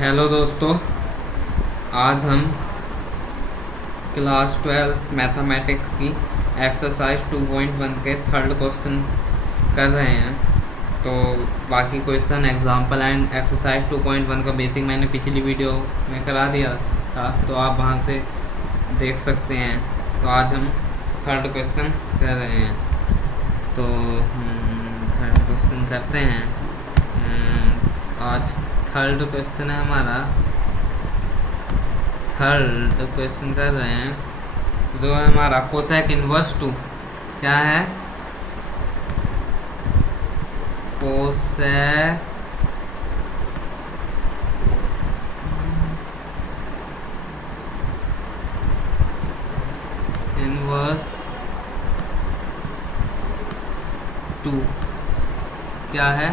Hello दोस्तों, आज हम क्लास 12 मैथमेटिक्स की एक्सरसाइज 2.1 के थर्ड क्वेश्चन कर रहे हैं। तो बाकी क्वेश्चन एग्जाम्पल एंड एक्सरसाइज 2.1 का बेसिक मैंने पिछली वीडियो में करा दिया था, तो आप वहां से देख सकते हैं। तो आज हम थर्ड क्वेश्चन कर रहे हैं। तो थर्ड क्वेश्चन करते हैं। आज थर्ड क्वेश्चन है हमारा। थर्ड क्वेश्चन कर रहे हैं जो है हमारा कोसेक इनवर्स टू। क्या है? कोसेक इनवर्स टू क्या है?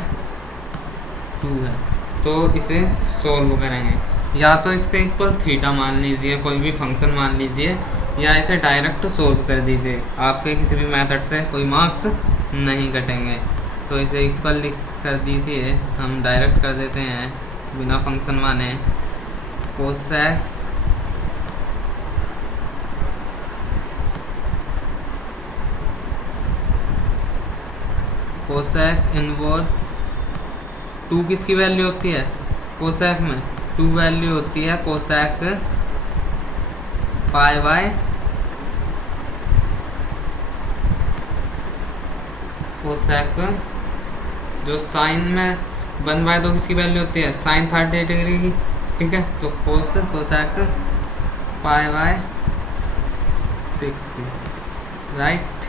2 है। तो इसे सोल्व करेंगे। या तो इसके इक्वल थीटा मान लीजिए, कोई भी फंक्शन मान लीजिए, या इसे डायरेक्ट सोल्व कर दीजिए। आपके किसी भी मेथड से कोई मार्क्स नहीं कटेंगे। तो इसे इक्वल लिख कर दीजिए। हम डायरेक्ट कर देते हैं बिना फंक्शन माने। कोसेक इनवर्स 2 किसकी वैल्यू होती है? कोसेक में 2 वैल्यू होती है कोसेक पाई बाय कोसेक, जो साइन में 1/2 किसकी वैल्यू होती है? साइन 30 डिग्री की। ठीक है, तो कोसेक पाई बाय 6 की। राइट,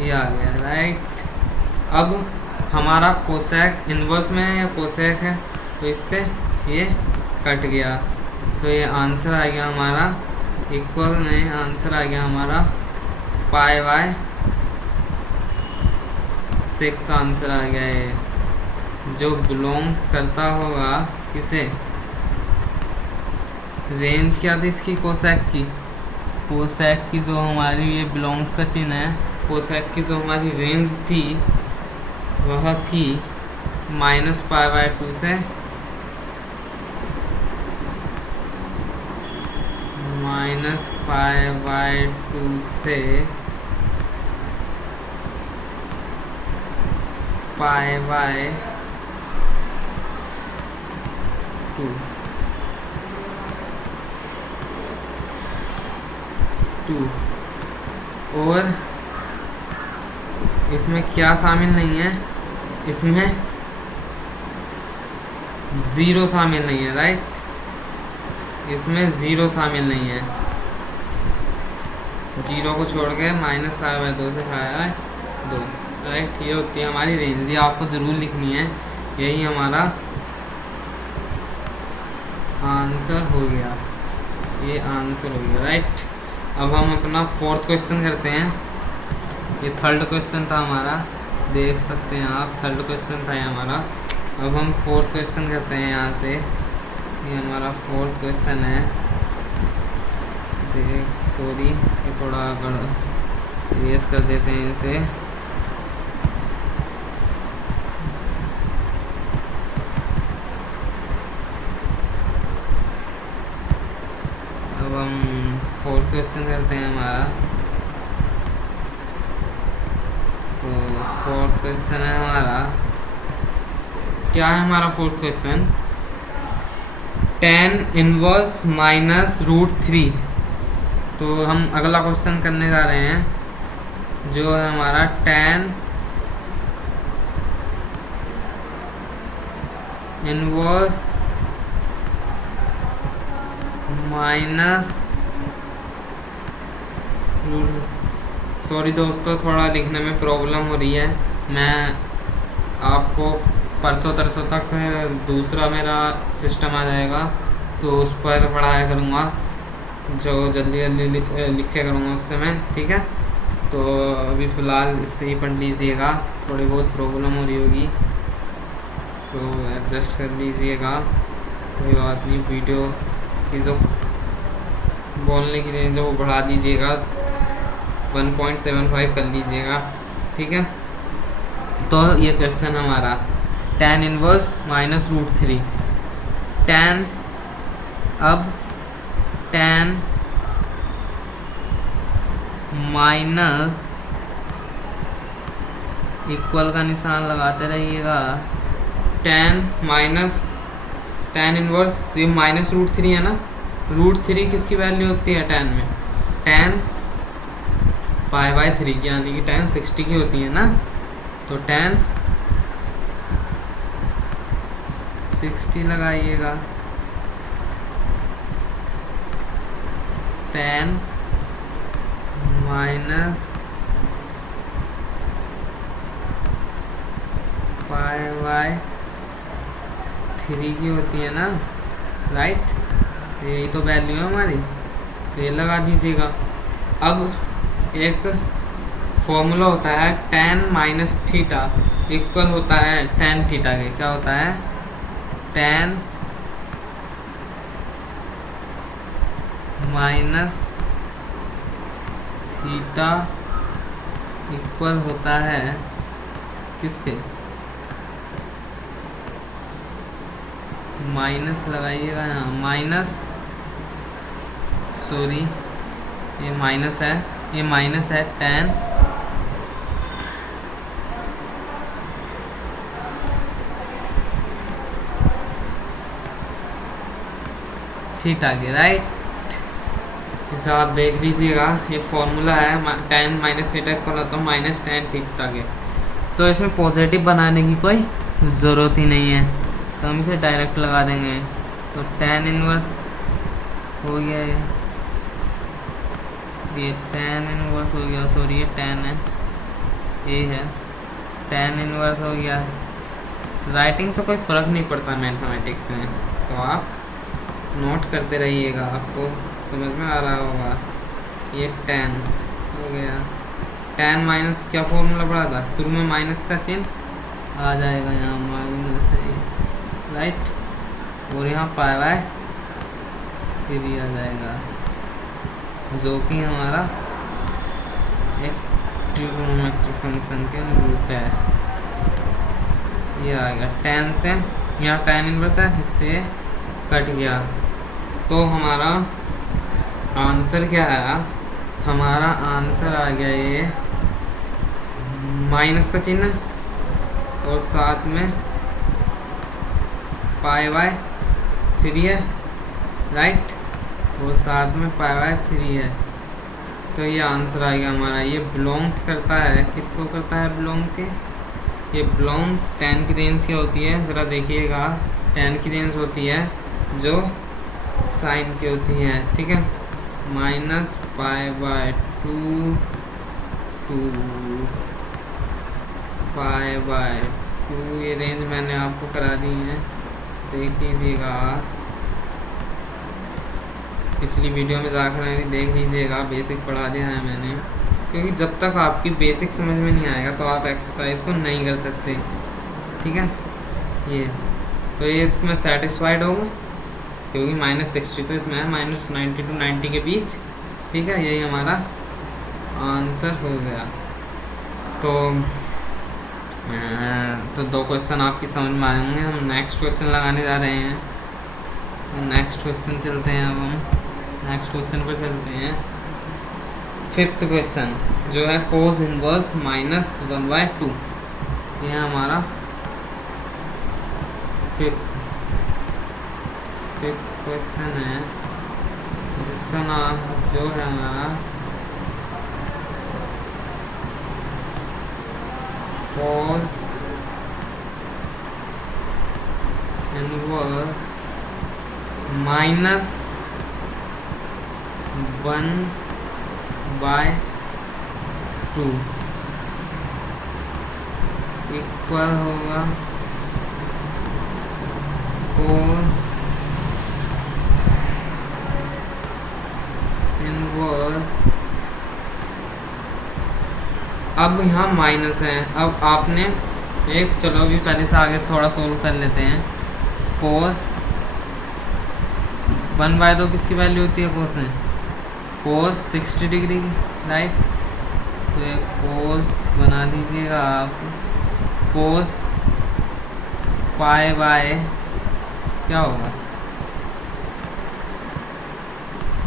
ये आ गया। राइट, अब हमारा कोसेक इनवर्स में है या कोसेक है, तो इससे ये कट गया। तो ये आंसर आ गया हमारा इक्वल में। आंसर आ गया हमारा पाई बाय 6 आंसर आ गया ये, जो बिलोंग्स करता होगा किसे? रेंज क्या थी इसकी? कोसेक की। कोसेक की जो हमारी ये बिलोंग्स का चिन्ह है, कोसेक की जो हमारी रेंज थी वह थी -π/2 से -π/2 से π/2। और इसमें क्या शामिल नहीं है? इसमें 0 शामिल नहीं है। राइट, इसमें 0 शामिल नहीं है। 0 को छोड़ के -π/2 से π/2। राइट, ये होती है हमारी रेंज। ये आपको ज़रूर लिखनी है। यही हमारा आंसर हो गया। ये आंसर हो गया। राइट, अब हम अपना फोर्थ क्वेश्चन करते हैं। ये थर्ड क्वेश्चन था हमारा, देख सकते हैं आप। थर्ड क्वेश्चन था ये हमारा। अब हम फोर्थ क्वेश्चन करते हैं यहाँ से। ये हमारा फोर्थ क्वेश्चन है। सॉरी, ये थोड़ा रेस कर देते हैं इसे। अब हम फोर्थ क्वेश्चन करते हैं हमारा। तो फोर्थ क्वेश्चन है हमारा। क्या है हमारा फोर्थ क्वेश्चन? tan inverse -√3। तो हम अगला क्वेश्चन करने जा रहे हैं, जो है हमारा tan इनवर्स सॉरी दोस्तों, थोड़ा लिखने में प्रॉब्लम हो रही है। मैं आपको परसों तरसों तक दूसरा मेरा सिस्टम आ जाएगा, तो उस पर पढ़ाया करूँगा, जो जल्दी जल्दी लिखे करूँगा उससे मैं। ठीक है, तो अभी फ़िलहाल इससे ही पढ़ लीजिएगा। थोड़ी बहुत प्रॉब्लम हो रही होगी तो एडजस्ट कर लीजिएगा, कोई बात नहीं। वीडियो की जो बोलने की रेंज है वो बढ़ा दीजिएगा, 1.75 कर लीजिएगा। ठीक है, तो ये क्वेश्चन हमारा tan inverse minus root three. tan, अब tan माइनस इक्वल का निशान लगाते रहिएगा। tan माइनस tan इनवर्स, ये माइनस रूट थ्री है ना, रूट थ्री किसकी वैल्यू होती है tan में? tan पाई बाय थ्री की, यानी कि tan 60 की होती है ना। तो tan 60 लगाइएगा। tan minus pi by three की होती है ना, राइट। यही तो वैल्यू है हमारी, तो ये लगा दीजिएगा। अब एक फॉर्मूला होता है tan माइनस थीटा इक्वल होता है tan थीटा के। क्या होता है? tan माइनस थीटा इक्वल होता है किसके? माइनस लगाइएगा यहाँ, माइनस, सॉरी ये माइनस है, ये माइनस है tan थीटा के, राइट। जैसे आप देख लीजिएगा, ये फॉर्मूला है tan माइनस थीटा इक्वल होता है माइनस tan थीटा के। तो इसमें पॉजिटिव बनाने की कोई ज़रूरत ही नहीं है, तो हम इसे डायरेक्ट लगा देंगे। तो tan इनवर्स हो गया, ये tan इनवर्स हो गया, सॉरी ये tan है, ये है tan इनवर्स हो गया। राइटिंग से कोई फ़र्क नहीं पड़ता मैथमेटिक्स में, तो आप नोट करते रहिएगा, आपको समझ में आ रहा होगा। ये tan हो गया। tan माइनस क्या फॉर्मूला पड़ा था? शुरू में माइनस का चिन्ह आ जाएगा यहाँ, माइनस है, राइट। और यहाँ पाई बाय थ्री आ जाएगा, जो कि हमारा एक ट्रिग्नोमेट्रिक फंक्शन के अनुरूप है। ये आएगा tan से, यहाँ tan इनवर्स है, इससे कट गया। तो हमारा आंसर क्या आया? हमारा आंसर आ गया ये माइनस का चिन्ह और साथ में पाई बाय थ्री है, राइट, और साथ में पाई बाय थ्री है। तो ये आंसर आ गया हमारा। ये बिलोंग्स करता है, किसको करता है बिलोंग्स? ये बिलोंग्स tan की रेंज क्या होती है ज़रा देखिएगा। tan की रेंज होती है जो साइन की होती है, ठीक है, minus pi by two to pi by two. ये रेंज मैंने आपको करा दी है, देख लीजिएगा। पिछली वीडियो में जाकर देख लीजिएगा, बेसिक पढ़ा दिया है मैंने, क्योंकि जब तक आपकी बेसिक समझ में नहीं आएगा तो आप एक्सरसाइज को नहीं कर सकते, ठीक है। ये तो ये इसमें सेटिस्फाइड होगा, क्योंकि माइनस 60 तो इसमें है, माइनस 90 टू 90 के बीच, ठीक है। यही हमारा आंसर हो गया। तो दो क्वेश्चन आपकी समझ में आए होंगे। हम नेक्स्ट क्वेश्चन लगाने जा रहे हैं। नेक्स्ट क्वेश्चन चलते हैं, अब हम नेक्स्ट क्वेश्चन पर चलते हैं। फिफ्थ क्वेश्चन जो है कोस इनवर्स माइनस 1/2। ये है हमारा फिफ्थ क्वेश्चन है, जिसका नाम जो है हमारा कोस इनवर्स माइनस 1/2 इक्वल होगा कोस इनवर्स। अब यहाँ माइनस है, अब आपने एक, चलो अभी पहले से आगे से थोड़ा सोल्व कर लेते हैं। कोस 1/2 किसकी वैल्यू होती है कोस में? कोस 60 डिग्री की, राइट। तो ये कोस बना दीजिएगा आप, कोस पाई बाय क्या होगा,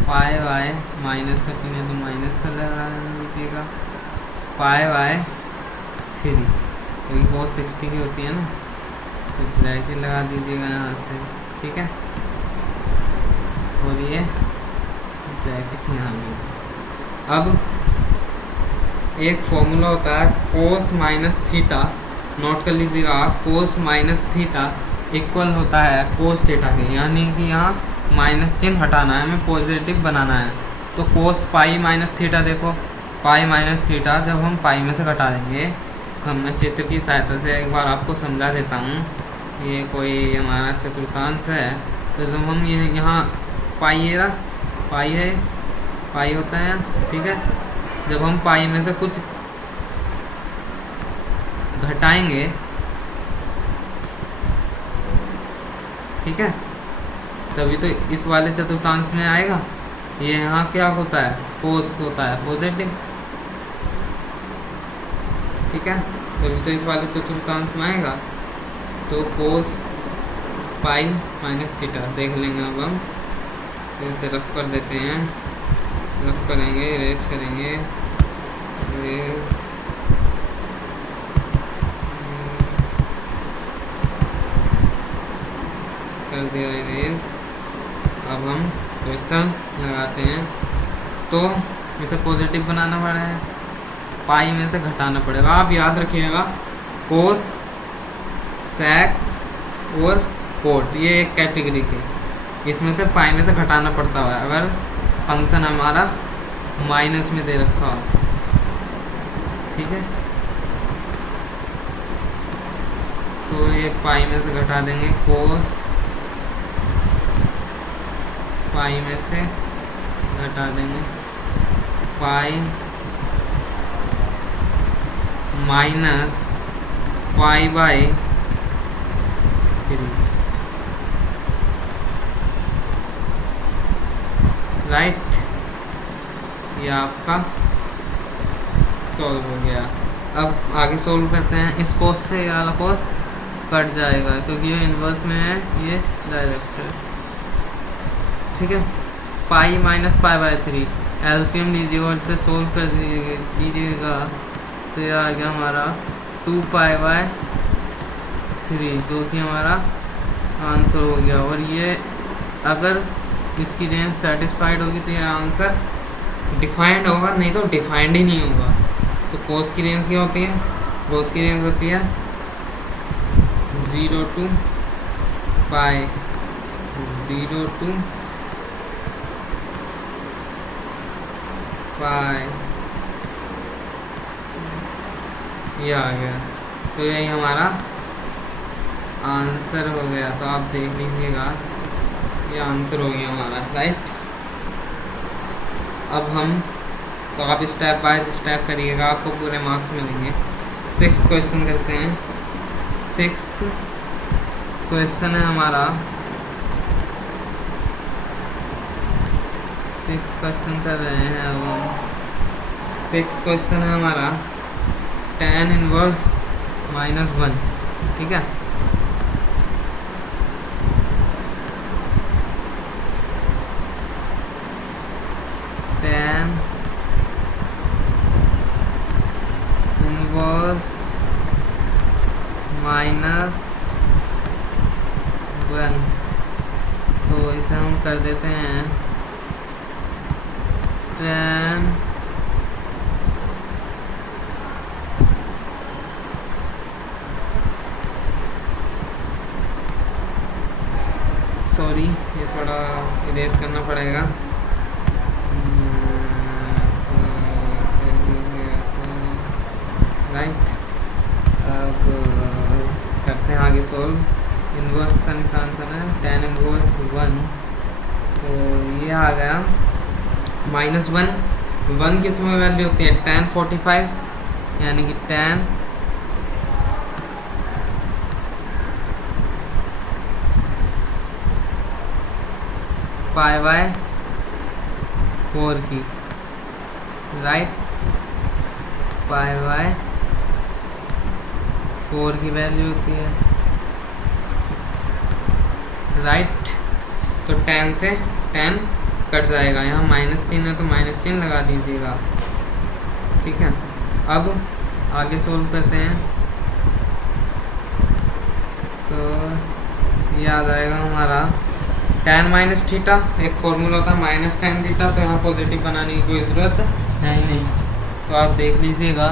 पाई बाय माइनस का चिन्ह है तो माइनस का लगा दीजिएगा, पाई बाय 3 क्योंकि cos 60 की होती है ना, तो ब्रैकेट लगा दीजिएगा यहाँ से, ठीक है। और ये ब्रैकेट यहाँ भी। अब एक फॉर्मूला होता है कोस माइनस थीटा, नोट कर लीजिएगा आप, कोस माइनस थीटा इक्वल होता है कोस थीटा के, यानी कि यहाँ माइनस चिन्ह हटाना है, हमें पॉजिटिव बनाना है। तो कोस पाई माइनस थीटा, देखो पाई माइनस थीटा जब हम पाई में से घटा देंगे, हम मैं चित्र की सहायता से एक बार आपको समझा देता हूँ। ये कोई हमारा चतुर्थांश है, तो जब हम ये यहाँ पाई है, पाई होता है, ठीक है। जब हम पाई में से कुछ घटाएंगे, ठीक है, तभी तो इस वाले चतुर्थांश में आएगा। ये यहाँ क्या होता है, कोस होता है पॉजिटिव, ठीक है, तभी तो इस वाले चतुर्थांश में आएगा। तो कोस पाई माइनस थीटा देख लेंगे। अब हम इसे रफ कर देते हैं, रफ करेंगे, इरेज करेंगे, इरेज कर दिया इरेज। अब हम क्वेश्चन लगाते हैं, तो इसे पॉजिटिव बनाना पड़ा है, पाई में से घटाना पड़ेगा। आप याद रखिएगा कोस, सेक और कोट ये एक कैटेगरी के, इसमें से पाई में से घटाना पड़ता है अगर फंक्शन हमारा माइनस में दे रखा हो, ठीक है। तो ये पाई में से घटा देंगे, कोस पाई में से घटा देंगे पाई माइनस पाई बाय 3, राइट। ये आपका सॉल्व हो गया। अब आगे सॉल्व करते हैं। इस कोस से ये वाला कोस कट जाएगा क्योंकि ये इन्वर्स में है, ये डायरेक्ट है, ठीक है। पाई माइनस पाई बाय 3 एलसीएम लीजिए और इसे सोल्व कर दीजिएगा, तो ये आ गया हमारा 2 पाई बाय 3 जो कि हमारा आंसर हो गया। और ये अगर इसकी रेंज सेटिस्फाइड होगी तो ये आंसर डिफाइंड होगा, नहीं तो डिफाइंड ही नहीं होगा। तो कोस की रेंज क्या होती है, कोस की रेंज होती है 0 to पाई, 0 to पाई, ये आ गया। तो यही हमारा आंसर हो गया। तो आप देख लीजिएगा ये आंसर हो गया हमारा, राइट। अब हम तो आप स्टेप बाय स्टेप करिएगा, आपको पूरे मार्क्स मिलेंगे। 6th क्वेश्चन करते हैं। 6th क्वेश्चन है हमारा, 6th क्वेश्चन कर रहे हैं अब हम। 6th क्वेश्चन है हमारा tan इनवर्स -1, ठीक है। tan इनवर्स -1, तो इसे हम कर देते हैं tan सॉरी ये थोड़ा इरेज करना पड़ेगा, राइट। अब करते हैं आगे सोल्व। इन्वर्स का निशान करना है, tan इनवर्स 1, तो ये आ गया -1। 1 किस में वैल्यू होती है, tan 45, यानी कि tan पाई बाय 4 की, राइट। पाई बाय 4 की वैल्यू होती है, राइट। तो 10 से 10 कट जाएगा, यहाँ माइनस चिन्ह है तो माइनस चिन्ह लगा दीजिएगा। ठीक है, अब आगे सोल्व करते हैं। तो ये आ जाएगा हमारा tan माइनस थीटा, एक फॉर्मूला होता है माइनस tan थीटा, तो यहाँ पॉजिटिव बनाने की कोई ज़रूरत है ही नहीं। तो आप देख लीजिएगा,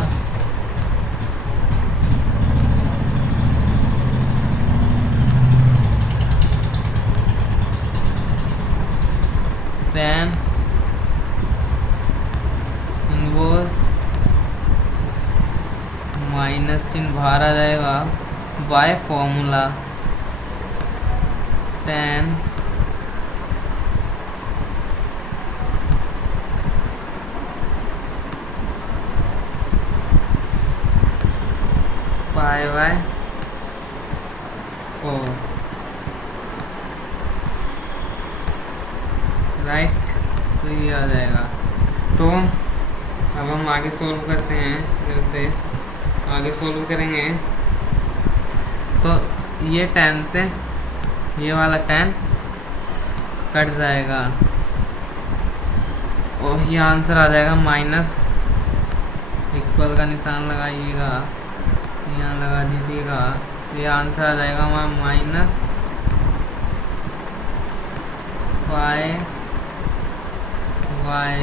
tan इनवर्स माइनस चिन्ह बाहर आ जाएगा by formula tan pi by 4, right. तो ये आ जाएगा। तो अब हम आगे सोल्व करते हैं, जैसे आगे सोल्व करेंगे तो ये tan से ये वाला tan कट जाएगा और ये आंसर आ जाएगा माइनस, इक्वल का निशान लगाइएगा, यहाँ लगा दीजिएगा। ये आंसर आ जाएगा हमारा माइनस पाई बाय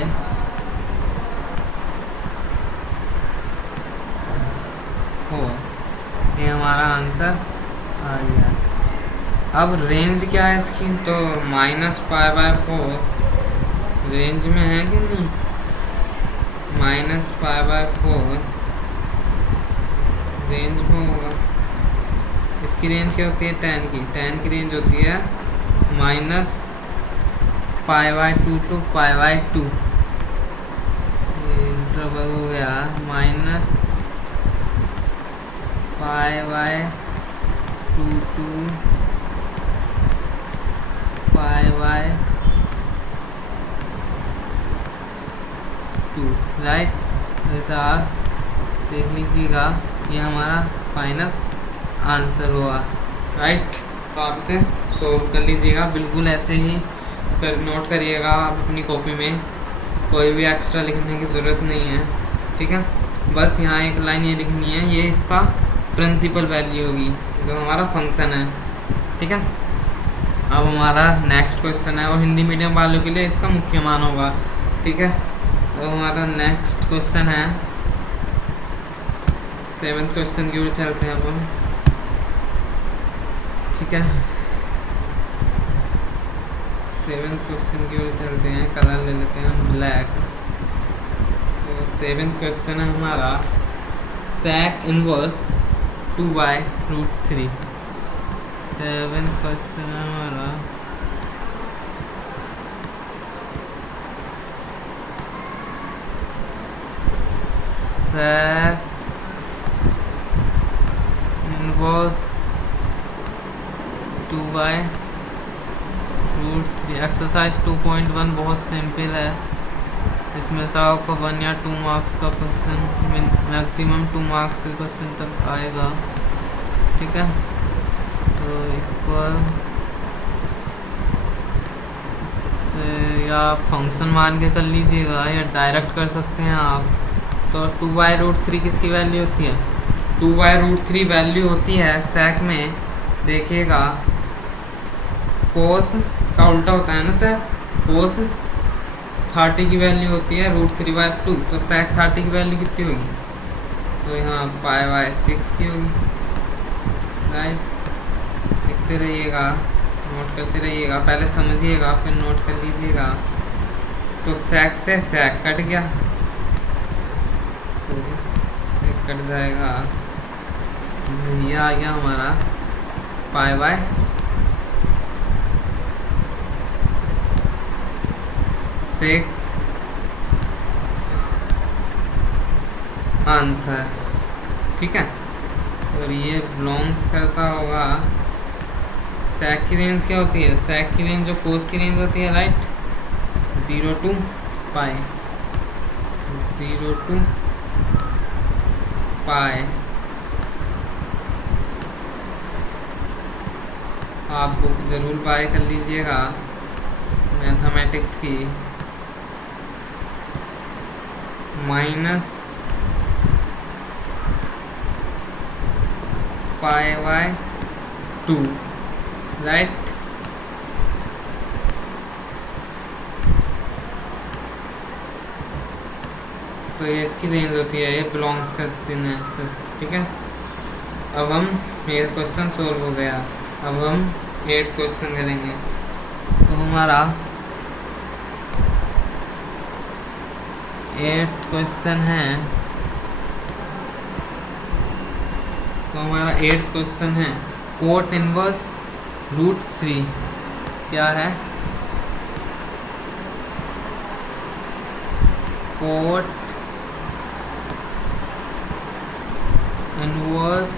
4, ये हमारा आंसर आ गया। अब रेंज क्या है इसकी, तो माइनस पाई बाय 4 रेंज में है कि नहीं, माइनस पाई बाय 4 रेंज में होगा। इसकी रेंज क्या होती है, tan की रेंज होती है minus pi by 2 to pi by 2, interval हो गया minus pi by 2 to pi by 2, right. ऐसा आप देख लीजिएगा, ये हमारा फाइनल आंसर हुआ, राइट। तो आप इसे सोल्व कर लीजिएगा, बिल्कुल ऐसे ही नोट करिएगा आप अपनी कॉपी में, कोई भी एक्स्ट्रा लिखने की ज़रूरत नहीं है। ठीक है, बस यहाँ एक लाइन ये लिखनी है, ये इसका प्रिंसिपल वैल्यू होगी जो हमारा फंक्शन है। ठीक है, अब हमारा नेक्स्ट क्वेश्चन है, और हिंदी मीडियम वालों के लिए इसका मुख्य मान होगा। ठीक है, तो हमारा नेक्स्ट क्वेश्चन है 7th क्वेश्चन की ओर चलते हैं अब हम। ठीक है, 7th क्वेश्चन की ओर चलते हैं, कलर ले लेते हैं ब्लैक। तो 7th क्वेश्चन है हमारा sec इनवर्स 2/√3। 7th क्वेश्चन है हमारा sec इनवर्स 2/√3। एक्सरसाइज 2.1 बहुत सिंपल है, इसमें से आपको 1 या 2 मार्क्स का क्वेश्चन, मैक्सिमम 2 मार्क्स से क्वेश्चन तक आएगा। ठीक है, तो इक्वल या फंक्शन मान के कर लीजिएगा या डायरेक्ट कर सकते हैं आप। तो 2/√3 किसकी वैल्यू होती है, 2/√3 वैल्यू होती है sec में, देखिएगा कोस का उल्टा होता है ना सर, कोस 30 की वैल्यू होती है √3/2, तो sec 30 की वैल्यू कितनी होगी, तो यहाँ π/6 की होगी, राइट। लिखते रहिएगा, नोट करते रहिएगा, पहले समझिएगा फिर नोट कर लीजिएगा। तो sec से sec कट गया, कट जाएगा, ये आ गया हमारा π/6 आंसर। ठीक है, और ये बिलोंग्स करता होगा, sec की रेंज क्या होती है, sec की रेंज जो कोस की रेंज होती है, राइट, 0 to π, 0 to π। आप बुक ज़रूर बाय कर लीजिएगा मैथमेटिक्स की। -π/2, राइट। तो ये इसकी रेंज होती है, ये बिलोंग्स का चिन्ह है, तो ठीक है। अब हम ये क्वेश्चन सोल्व हो गया। अब हम 8th क्वेश्चन करेंगे। तो हमारा 8th क्वेश्चन है, कोट इनवर्स √3 क्या है? कोट इनवर्स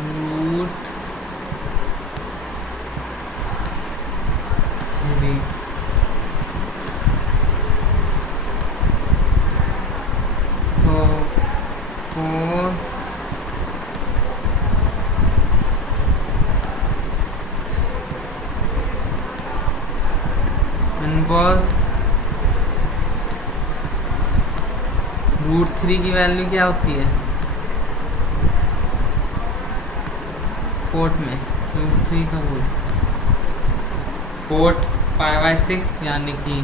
√3 तो कोट इनवर्स √3 की वैल्यू क्या होती है कोट में? √3 का रूट कोट π/6 यानी कि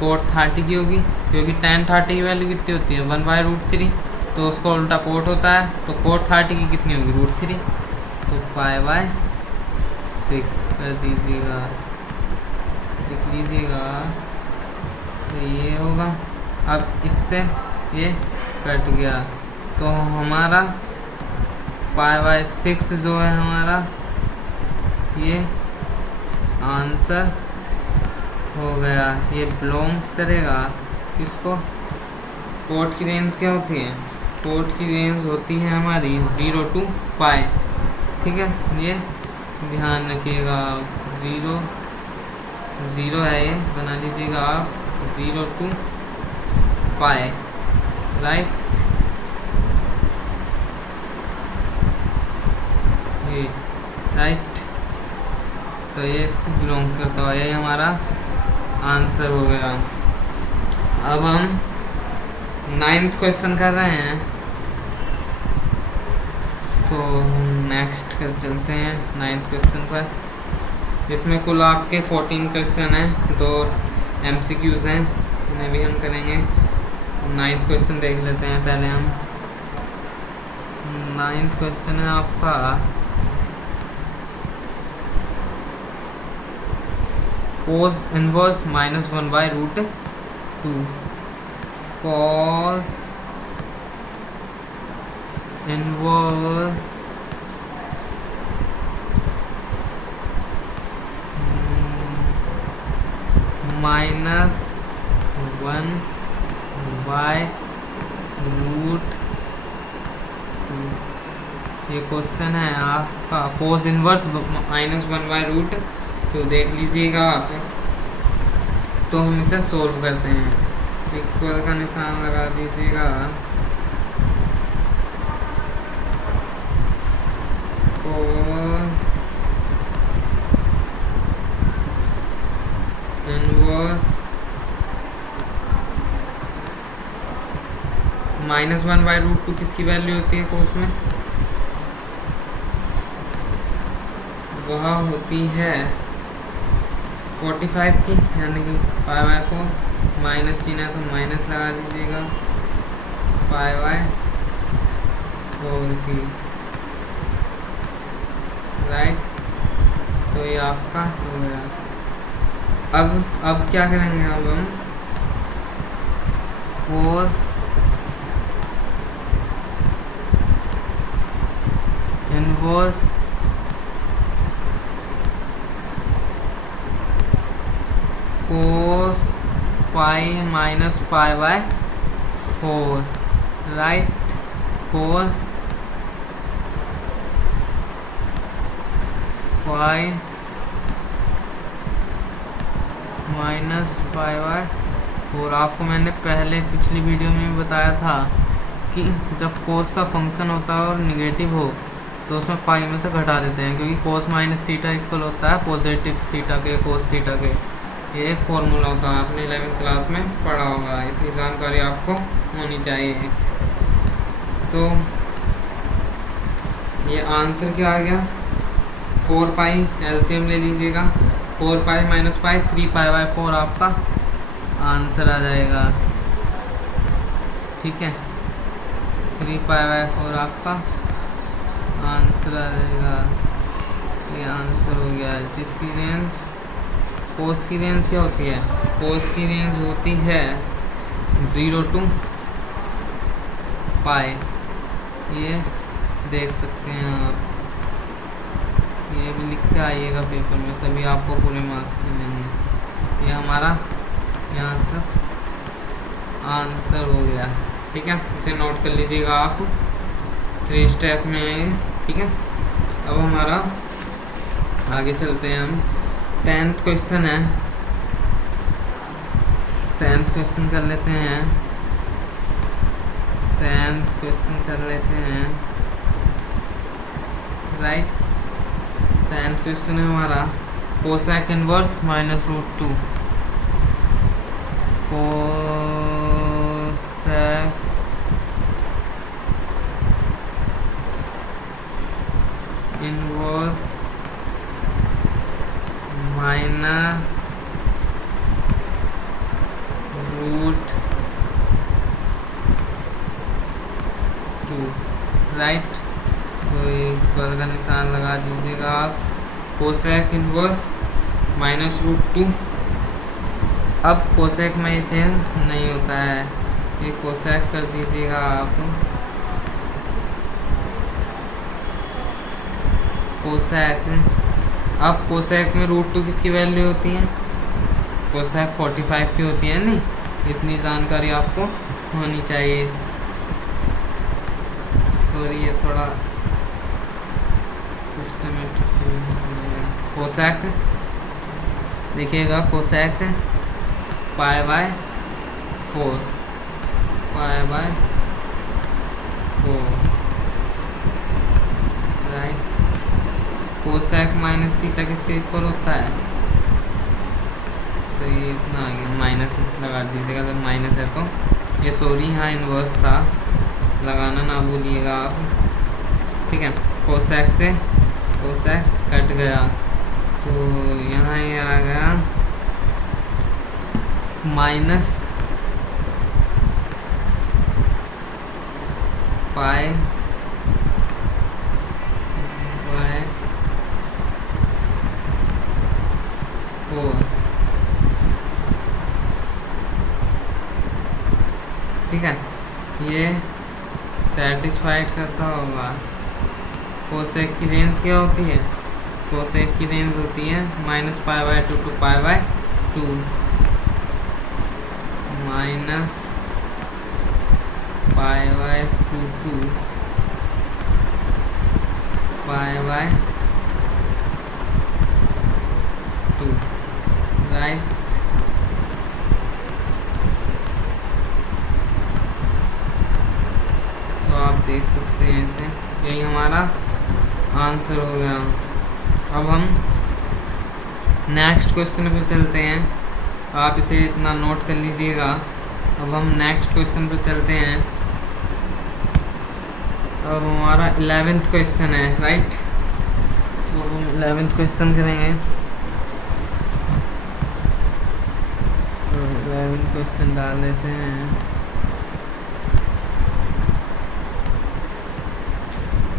कोट 30 की होगी, क्योंकि tan 30 की वैल्यू कितनी होती है 1/√3, तो उसको उल्टा कोट होता है, तो कोट 30 की कितनी होगी √3, तो π/6 कर दीजिएगा, लिख लीजिएगा, तो ये होगा। अब इससे ये कट गया, तो हमारा π/6 जो है हमारा ये आंसर हो गया। ये बिलोंग्स करेगा किसको? कोट की रेंज क्या होती है? कोट की रेंज होती है हमारी 0 to π, ठीक है, ये ध्यान रखिएगा। 0 है, ये बना लीजिएगा आप 0 to π, राइट। ये राइट, तो ये इसको बिलोंग्स करता हुआ, ये हमारा आंसर हो गया। अब हम 9th क्वेश्चन कर रहे हैं, तो नेक्स्ट कर चलते हैं 9th क्वेश्चन पर। इसमें कुल आपके 14 क्वेश्चन हैं, 2 MCQs हैं, इन्हें भी हम करेंगे। 9th क्वेश्चन देख लेते हैं पहले हम। 9th क्वेश्चन है आपका cos इनवर्स -1/√2, cos इनवर्स -1/√2, ये क्वेश्चन है आपका cos इनवर्स -1/√2, तो देख लीजिएगा आप। तो हम इसे सोल्व करते हैं, इक्वल का निशान लगा दीजिएगा। cos इनवर्स -1/√2 किसकी वैल्यू होती है कोस में? वह होती है 45 की, यानी कि π/4, माइनस चिन्ह है तो माइनस लगा दीजिएगा, π/4 की, राइट। तो ये आपका हो गया। अब क्या करेंगे? अब हम cos inverse cos π-π/4, right. cos π-π/4 आपको मैंने पहले पिछली वीडियो में बताया था कि जब cos का फंक्शन होता है और निगेटिव हो तो उसमें पाई में से घटा देते हैं, क्योंकि कोस माइनस थीटा इक्वल होता है पॉजिटिव थीटा के कोस थीटा के। ये एक फॉर्मूला होता है, आपने 11वीं क्लास में पढ़ा होगा, इतनी जानकारी आपको होनी चाहिए। तो ये आंसर क्या आ गया, 4 पाई, एलसीएम ले लीजिएगा, 4 पाई माइनस पाई 3 पाई बाई 4 आपका आंसर आ जाएगा। ठीक है, 3 पाई बाई 4 आपका आंसर आ जाएगा। ये आंसर हो गया, जिसकी रेंज, कोस की रेंज क्या होती है, कोस की रेंज होती है 0 to पाई। ये देख सकते हैं आप, ये भी लिख के आइएगा पेपर में, तभी आपको पूरे मार्क्स मिलेंगे। ये हमारा यहाँ से आंसर हो गया। ठीक है, इसे नोट कर लीजिएगा आप, 3 स्टेप में है। ठीक है, अब हमारा आगे चलते हैं हम। 10th क्वेश्चन है, 10th क्वेश्चन कर लेते हैं, 10th क्वेश्चन कर लेते हैं। राइट, 10th क्वेश्चन है हमारा, cosec inverse minus root 2, cosec inverse minus root 2। Right, तो इक्वल का निशान लगा दीजिएगा आप। कोसेक इनवर्स माइनस रूट 2, अब कोसेक में ये चेंज नहीं होता है, ये कोसेक कर दीजिएगा आप, कोसेक। अब कोसेक में रूट 2 किसकी वैल्यू होती है, कोसेक 45 की होती है। नहीं, इतनी जानकारी आपको होनी चाहिए। सॉरी, ये थोड़ा सिस्टमेटिक तरीके से कोसेक देखिएगा, cosec pi by 4, pi by 4। Right, cosec minus theta किसके इक्वल होता है, तो ये इतना आ गया, माइनस लगा दीजिएगा अगर माइनस है तो। ये सॉरी यहाँ इनवर्स था, लगाना ना भूलिएगा आप। ठीक है, कोसेक से कोसेक कट गया, तो यहाँ ये आ गया माइनस पाई बाय 4। ठीक है, ये सेटिस्फाइड करता होगा। कोसेक की रेंज क्या होती है, कोसेक की रेंज होती है minus pi by 2 to pi by 2, minus pi by 2 to pi by 2। Right, तो आप देख सकते हैं इसे, यही हमारा आंसर हो गया। अब हम नेक्स्ट क्वेश्चन पे चलते हैं, आप इसे इतना नोट कर लीजिएगा। अब हम नेक्स्ट क्वेश्चन पे चलते हैं। अब हमारा 11th क्वेश्चन है। राइट, तो हम 11th क्वेश्चन करेंगे। तो 11th क्वेश्चन डाल देते हैं।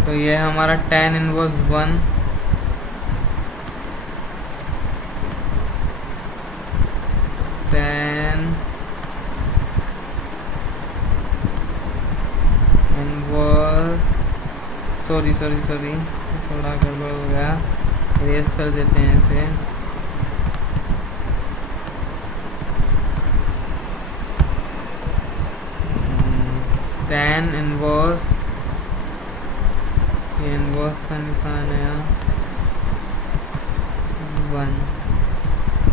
तो ये हमारा tan inverse 1 tan inverse, sorry थोड़ा गड़बड़ हो गया, इरेज कर देते हैं इसे। tan इनवर्स, ये इनवर्स का निशान है 1।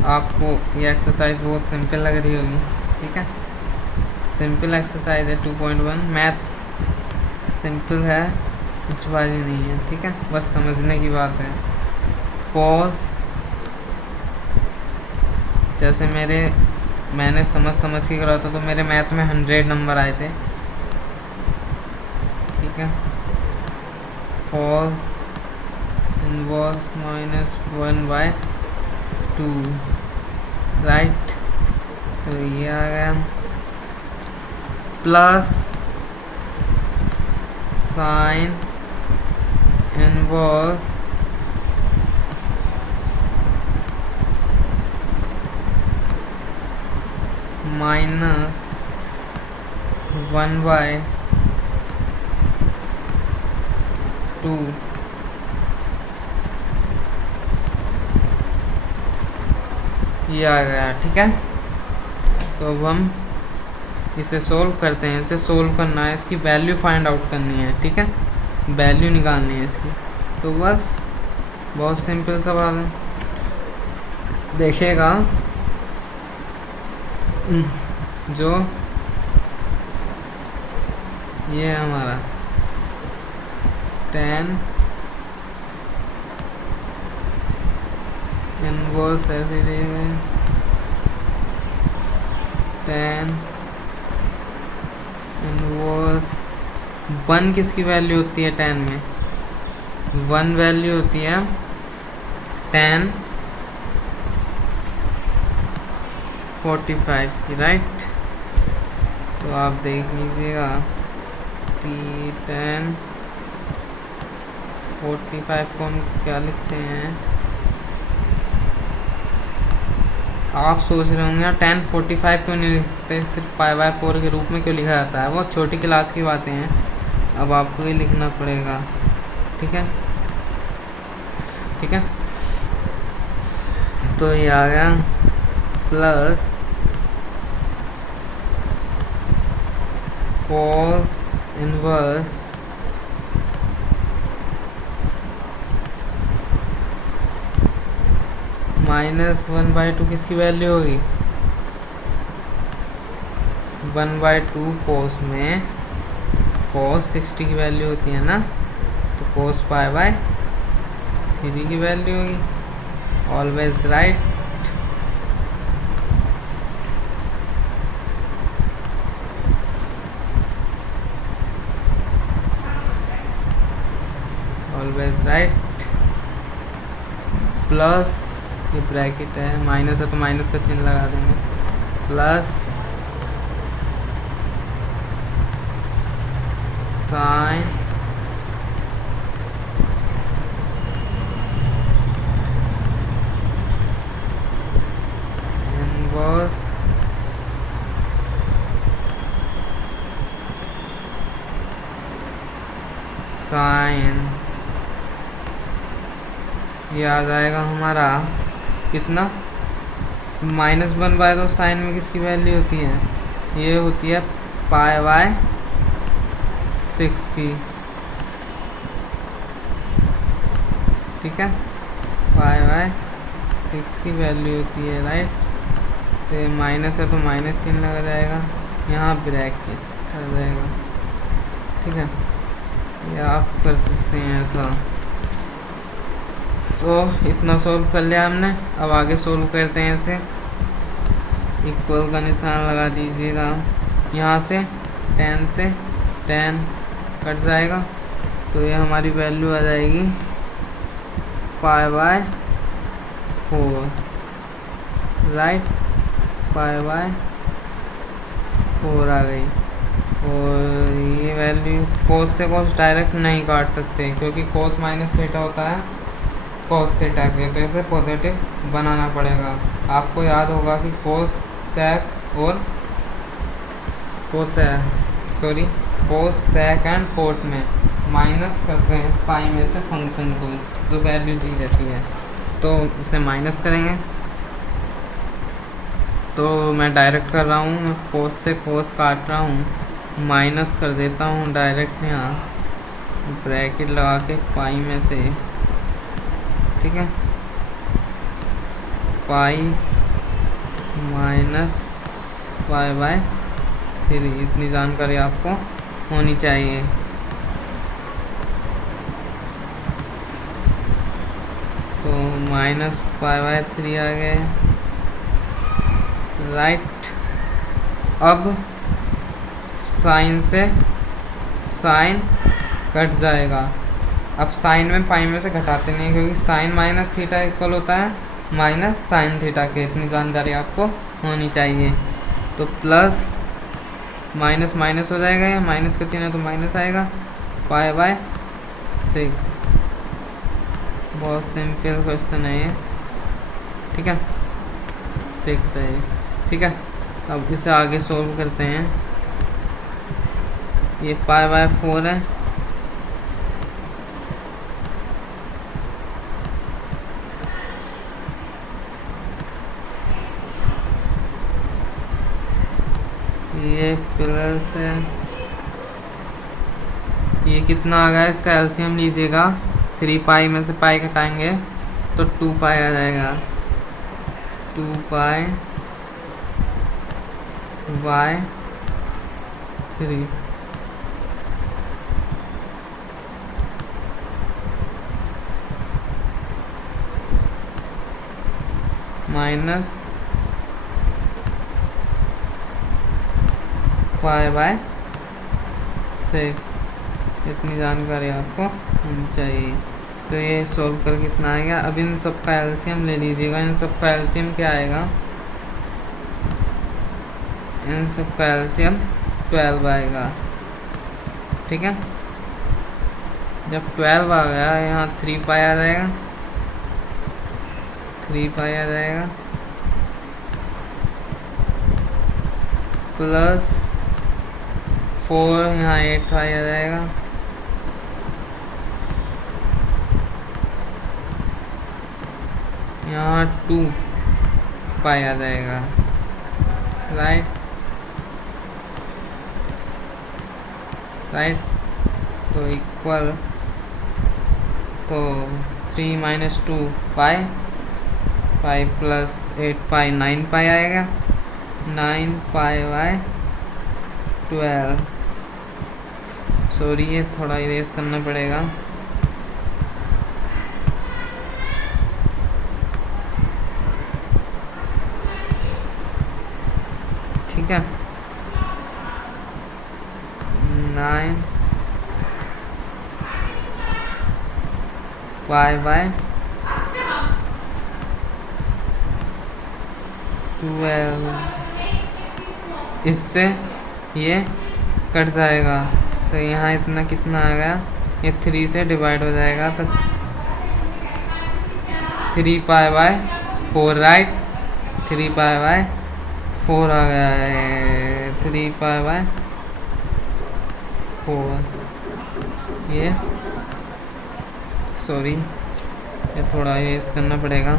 आपको ये एक्सरसाइज बहुत सिंपल लग रही होगी। ठीक है, सिंपल एक्सरसाइज है 2.1, मैथ सिंपल है, कुछ बात ही नहीं है, ठीक है, बस समझने की बात है। कॉस, जैसे मैंने समझ के करा था तो मेरे मैथ में 100 नंबर आए थे, ठीक है। Cos inverse -1/2, right. तो ये आ गया, प्लस साइन इनवर्स -1/2, ये आ गया, ठीक है। तो अब हम इसे सोल्व करते हैं। इसे सोल्व करना है, इसकी वैल्यू फाइंड आउट करनी है, ठीक है, वैल्यू निकालनी है इसकी। तो बस बहुत सिंपल सवाल है, देखिएगा। जो ये है हमारा tan इनवर्स ऐसे देगा, tan इनवर्स 1 किसकी वैल्यू होती है tan में? 1 वैल्यू होती है tan 45 की, राइट। तो आप देख लीजिएगा tan 45 को हम क्या लिखते हैं? आप सोच रहे होंगे यार tan 45 क्यों नहीं लिखते, सिर्फ π/4 के रूप में क्यों लिखा जाता है? वो छोटी क्लास की बातें हैं, अब आपको ही लिखना पड़ेगा, ठीक है, ठीक है। तो ये आ गया प्लस cos इनवर्स -1/2 किसकी वैल्यू होगी? 1/2 cos में cos 60 की वैल्यू होती है ना, तो cos π/3 की वैल्यू होगी। Always right. Always right. Plus ये ब्रैकेट है, माइनस है तो माइनस का चिन्ह लगा देंगे, प्लस साइन इनवर्स साइन, ये आ जाएगा हमारा कितना? -1/2 साइन में किसकी वैल्यू होती है? ये होती है π/6 की, ठीक है, π/6 की वैल्यू होती है, राइट। तो माइनस है तो माइनस चिन्ह लगा जाएगा, यहाँ ब्रैकेट आ जाएगा, ठीक है। ये आप कर सकते हैं ऐसा। तो इतना सोल्व कर लिया हमने, अब आगे सोल्व करते हैं इसे। इक्वल का निशान लगा दीजिएगा, यहाँ से tan कट जाएगा, तो ये हमारी वैल्यू आ जाएगी π/4, राइट, π/4 आ गई। और ये वैल्यू cos से cos डायरेक्ट नहीं काट सकते, क्योंकि cos -θ होता है cos θ के, तो इसे पॉजिटिव बनाना पड़ेगा। आपको याद होगा कि cos sec एंड कोट में माइनस करते हैं पाई में से फंक्शन को, जो वैल्यू दी जाती है, तो इसे माइनस करेंगे। तो मैं डायरेक्ट कर रहा हूँ, मैं cos से cos काट रहा हूँ, माइनस कर देता हूँ डायरेक्ट यहाँ ब्रैकेट लगा के पाई में से, ठीक है, पाई -π/3, इतनी जानकारी आपको होनी चाहिए। तो -π/3 आ गए, राइट। अब साइन से साइन कट जाएगा। अब साइन में पाई में से घटाते नहीं, क्योंकि साइन माइनस थीटा इक्वल होता है माइनस साइन थीटा के। इतनी जानकारी आपको होनी चाहिए। तो प्लस माइनस माइनस हो जाएगा, या माइनस का चिन्ह है तो माइनस आएगा, π/6। बहुत सिंपल क्वेश्चन है ये, ठीक है, 6 है ये, ठीक है। अब इसे आगे सोल्व करते हैं। ये π/4 है, ये प्लस है, ये कितना आ गया, इसका एलसीएम लीजिएगा। 3π में से पाई घटाएंगे तो 2π आ जाएगा, 2π/3। माइनस π/6। इतनी जानकारी आपको होनी चाहिए। तो ये सोल्व कर कितना आएगा। अब इन सब का एलसीएम ले लीजिएगा। इन सब का एलसीएम क्या आएगा, इन सब का एलसीएम 12 आएगा, ठीक है। जब 12 आ गया, यहाँ 3π आ जाएगा, 3π आ जाएगा, प्लस 4, यहाँ 8π आ जाएगा, यहाँ 2π आ जाएगा, राइट। तो इक्वल, तो 3 - 2π, π + 8π 9π आएगा, 9π/12। सॉरी, ये थोड़ा इरेज करना पड़ेगा। ठीक है, 9π/12 इससे ये कट जाएगा। तो यहाँ इतना कितना आ गया, ये 3 से डिवाइड हो जाएगा, तो 3π/4, राइट। 3π/4 आ गया है, 3π/4। ये सॉरी, ये थोड़ा ये करना पड़ेगा।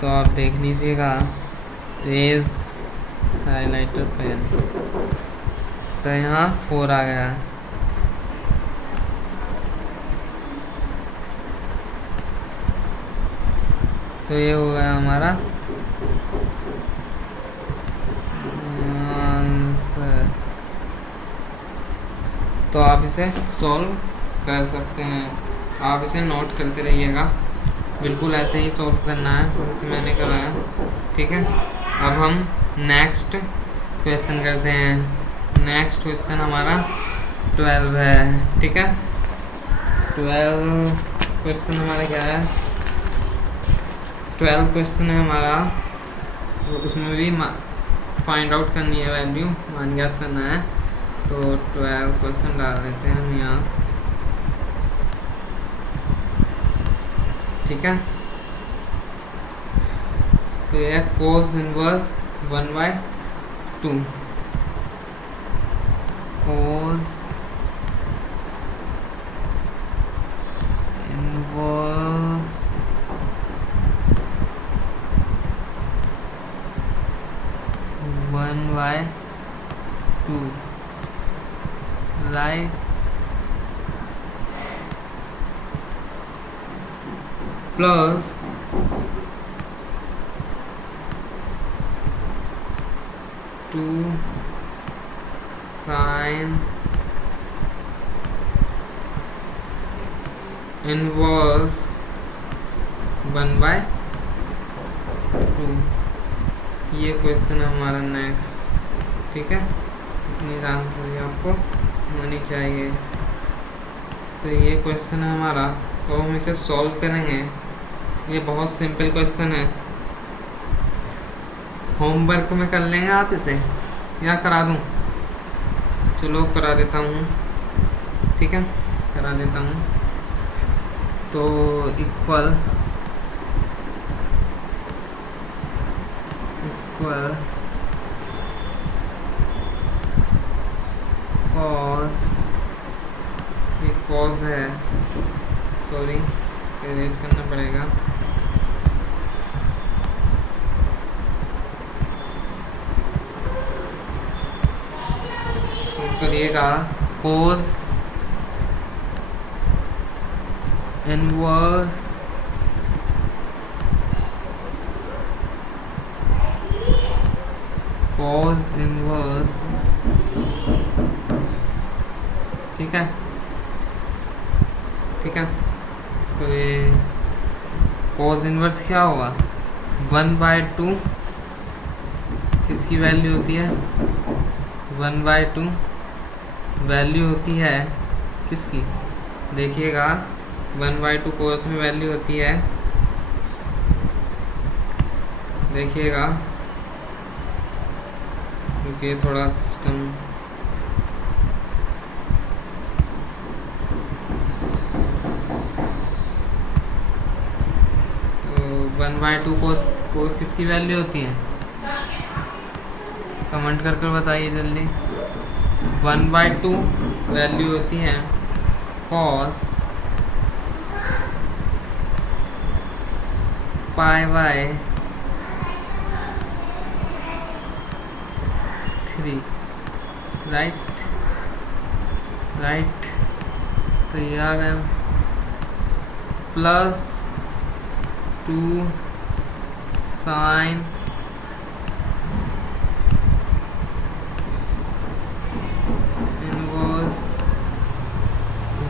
तो आप देख लीजिएगा, रेज हाइलाइटर पेन, तो यहाँ 4 आ गया। तो ये हो गया हमारा आंसर। तो आप इसे सॉल्व कर सकते हैं। आप इसे नोट करते रहिएगा, बिल्कुल ऐसे ही सॉल्व करना है जैसे मैंने कराया, ठीक है। अब हम नेक्स्ट क्वेश्चन करते हैं। नेक्स्ट क्वेश्चन हमारा 12 है, ठीक है। 12 क्वेश्चन हमारा क्या है, 12 क्वेश्चन है हमारा, तो उसमें भी फाइंड आउट करनी है, वैल्यू मान ज्ञात करना है। तो 12 क्वेश्चन डाल देते हैं हम यहाँ, ठीक है। तो यह cos inverse 1/2, cos inverse 1/2, right. Plus 2 sine inverse 1/2। ये क्वेश्चन है हमारा नेक्स्ट। ठीक है, इतनी जानकारी आपको होनी चाहिए। तो ये क्वेश्चन है हमारा, तो हम इसे सॉल्व करेंगे। ये बहुत सिंपल क्वेश्चन है, होमवर्क में कर लेंगे आप इसे या करा दूं? चलो करा देता हूँ। ठीक है, करा देता हूँ। तो इक्वल कॉस, ये कॉस है, सॉरी इसे अरेंज करना पड़ेगा। तो करिएगा कॉस इनवर्स cos इनवर्स। ठीक है, ठीक है। तो ये cos इनवर्स क्या होगा? 1/2 किसकी वैल्यू होती है? 1/2 वैल्यू होती है किसकी? देखिएगा 1/2 cos में वैल्यू होती है, देखिएगा क्योंकि थोड़ा सिस्टम तो 1/2 cos किसकी वैल्यू होती है? कमेंट कर बताइए जल्दी। 1/2 वैल्यू होती है cos π/3। राइट। तो ये आ गया +2 साइन इनवर्स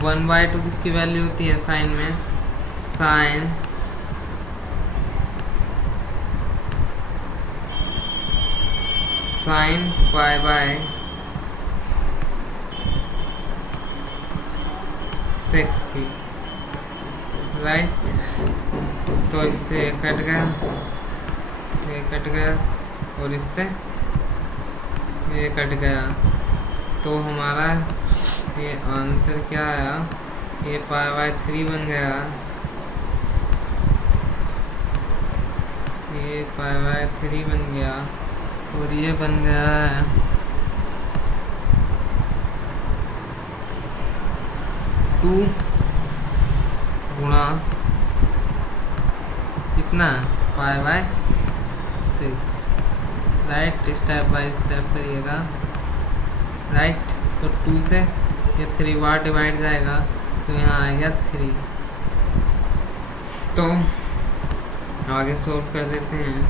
1/2 किसकी वैल्यू होती है साइन में? साइन π/6 की। राइट। तो इससे कट गया, ये कट गया और इससे ये कट गया। तो हमारा ये आंसर क्या आया? ये π/3 बन गया, ये π/3 बन गया और ये बन गया है 2 गुणा कितना? π/6। राइट, स्टेप बाय स्टेप करिएगा। राइट। तो 2 से ये 3 बार डिवाइड जाएगा तो यहाँ आएगा 3। तो आगे सोल्व कर देते हैं।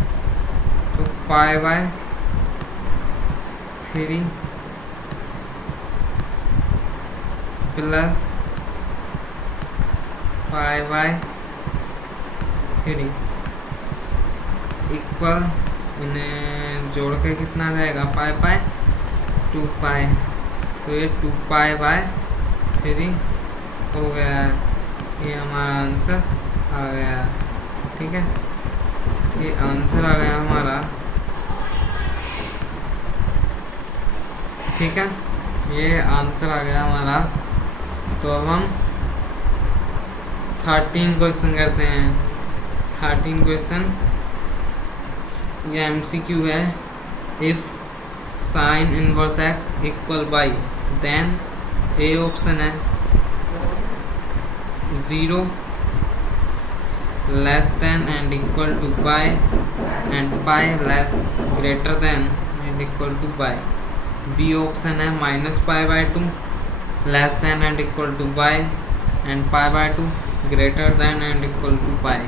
तो π/3 प्लस π/3 इक्वल, इन्हें जोड़ के कितना आ जाएगा? π 2π। तो ये 2π/3 हो गया है। ये हमारा आंसर आ गया। ठीक है, ये आंसर आ गया हमारा। ठीक है, ये आंसर आ गया हमारा। तो अब हम 13 क्वेश्चन करते हैं। 13 क्वेश्चन ये MCQ है। If sine inverse x equal y, then A option है 0 less than and equal to pi and pi less greater than and equal to pi. B option है -π/2 less than and equal to pi and π/2 greater than and equal to pi.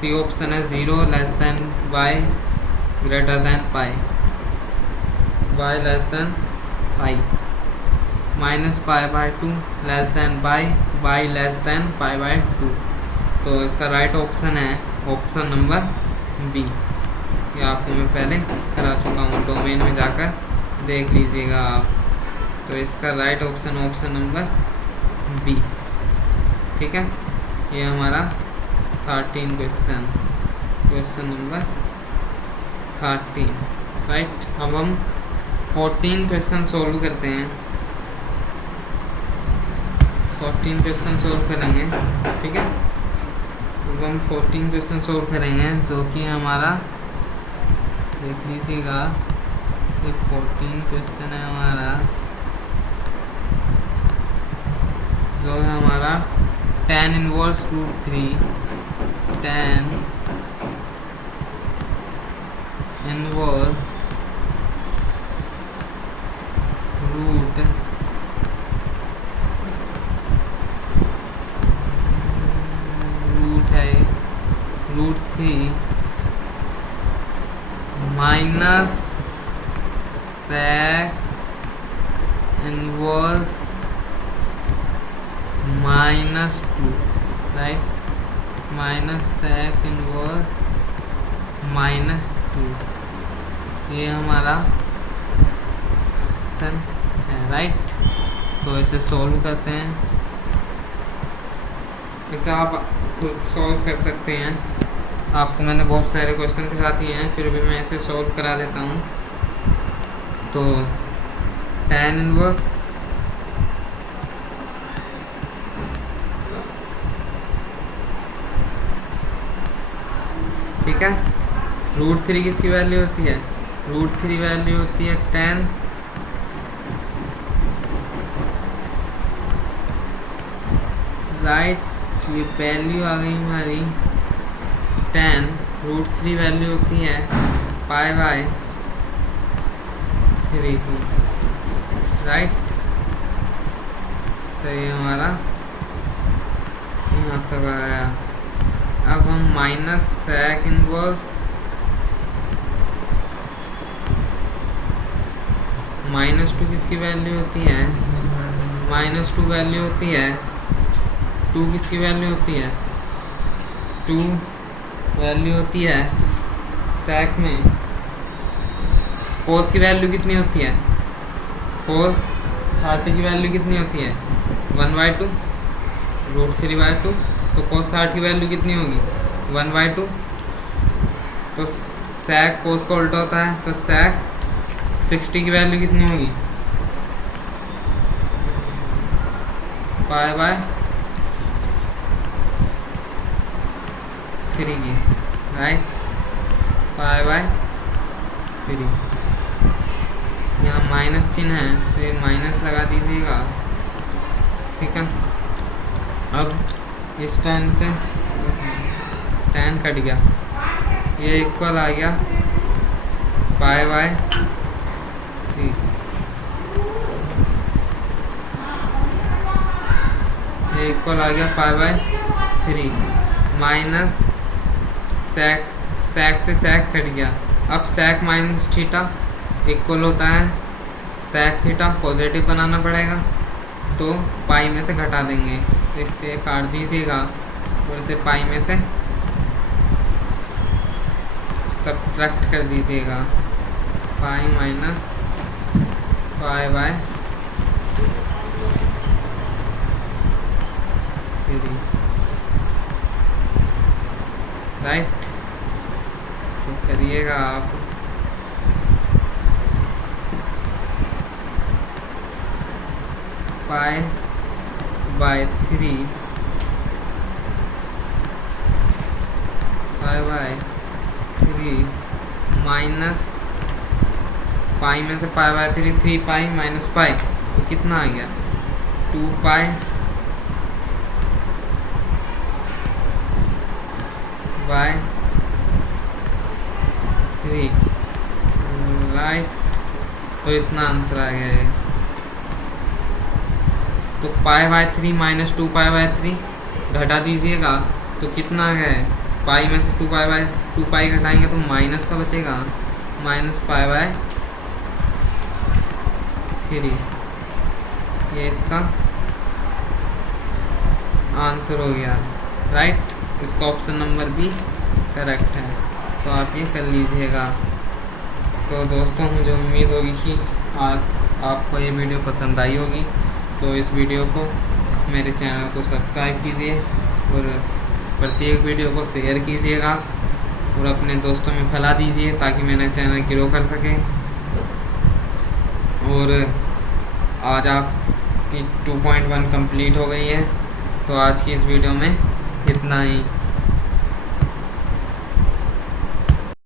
C option है 0 less than y greater than pi, y less than pi, minus pi by 2 less than y less than pi by 2। तो इसका right option है option number B. ये आपको मैं पहले करा चुका हूँ, डोमेन में जाकर देख लीजिएगा आप। तो इसका राइट ऑप्शन नंबर बी। ठीक है, ये हमारा 13 क्वेश्चन नंबर 13, राइट। अब हम 14 क्वेश्चन सोल्व करते हैं। 14 क्वेश्चन सोल्व करेंगे, ठीक है। अब हम 14 क्वेश्चन सोल्व करेंगे, जो कि हमारा देख लीजिएगा, ये 14 क्वेश्चन है हमारा, जो है हमारा tan inverse root 3, tan inverse root 3 minus sec inverse -2, right, minus sec inverse -2, ये हमारा सन है, राइट। तो इसे सॉल्व करते हैं। इसे आप खुद सॉल्व कर सकते हैं। आपको मैंने बहुत सारे क्वेश्चन के साथ दिए हैं, फिर भी मैं इसे सॉल्व करा देता हूँ। तो tan इनवर्स ठीक है, रूट 3 किसकी वैल्यू होती है? रूट 3 वैल्यू होती है tan राइट, ये वैल्यू आ गई हमारी tan रूट 3 वैल्यू होती है पाई बाय 3 की, राइट। तो ये हमारा यहाँ तक आ गया। अब हम माइनस sec इनवर्स -2 किसकी वैल्यू होती है? -2 वैल्यू होती है 2 किसकी वैल्यू होती है? 2 वैल्यू होती है sec में cos की वैल्यू कितनी होती है? cos 30 की वैल्यू कितनी होती है? 1/2 रूट 3/2। तो cos 60 की वैल्यू कितनी होगी? 1/2। तो sec cos का उल्टा होता है, तो sec 60 की वैल्यू कितनी होगी? पाई बाय 3 की, राइट, पाई बाय 3। यहाँ माइनस चिन्ह है, तो ये माइनस लगा दीजिएगा, ठीक है। अब इस tan से tan कट गया, ये इक्वल आ गया पाई बाय 3। ये इक्वल आ गया पाई बाय 3 माइनस sec से sec कट गया। अब sec माइनस थीटा इक्वल होता है sec थीटा, पॉजिटिव बनाना पड़ेगा, तो पाई में से घटा देंगे, इससे काट दीजिएगा और इसे पाई में से सब्ट्रैक्ट कर दीजिएगा, पाई माइनस पाई बाय 3, राइट। तो करिएगा आप। Pi by 3 pi by 3 minus pi में से पाई बाय 3, 3 पाई माइनस पाई, तो कितना आ गया? 2 पाई बाय 3, राइट। तो इतना आंसर आ गया है। तो pi by 3 minus 2 pi by 3 घटा दीजिएगा, तो कितना आ गया है? पाई में से 2 पाई घटाएंगे तो माइनस का बचेगा, माइनस पाई बाय 3, ये इसका आंसर हो गया, राइट। इसका ऑप्शन नंबर भी करेक्ट है, तो आप ये कर लीजिएगा। तो दोस्तों मुझे उम्मीद होगी कि आपको ये वीडियो पसंद आई होगी। तो इस वीडियो को, मेरे चैनल को सब्सक्राइब कीजिए और प्रत्येक वीडियो को शेयर कीजिएगा और अपने दोस्तों में फैला दीजिए ताकि मेरा चैनल ग्रो कर सके। और आज आपकी 2.1 कंप्लीट हो गई है। तो आज की इस वीडियो में इतना ही।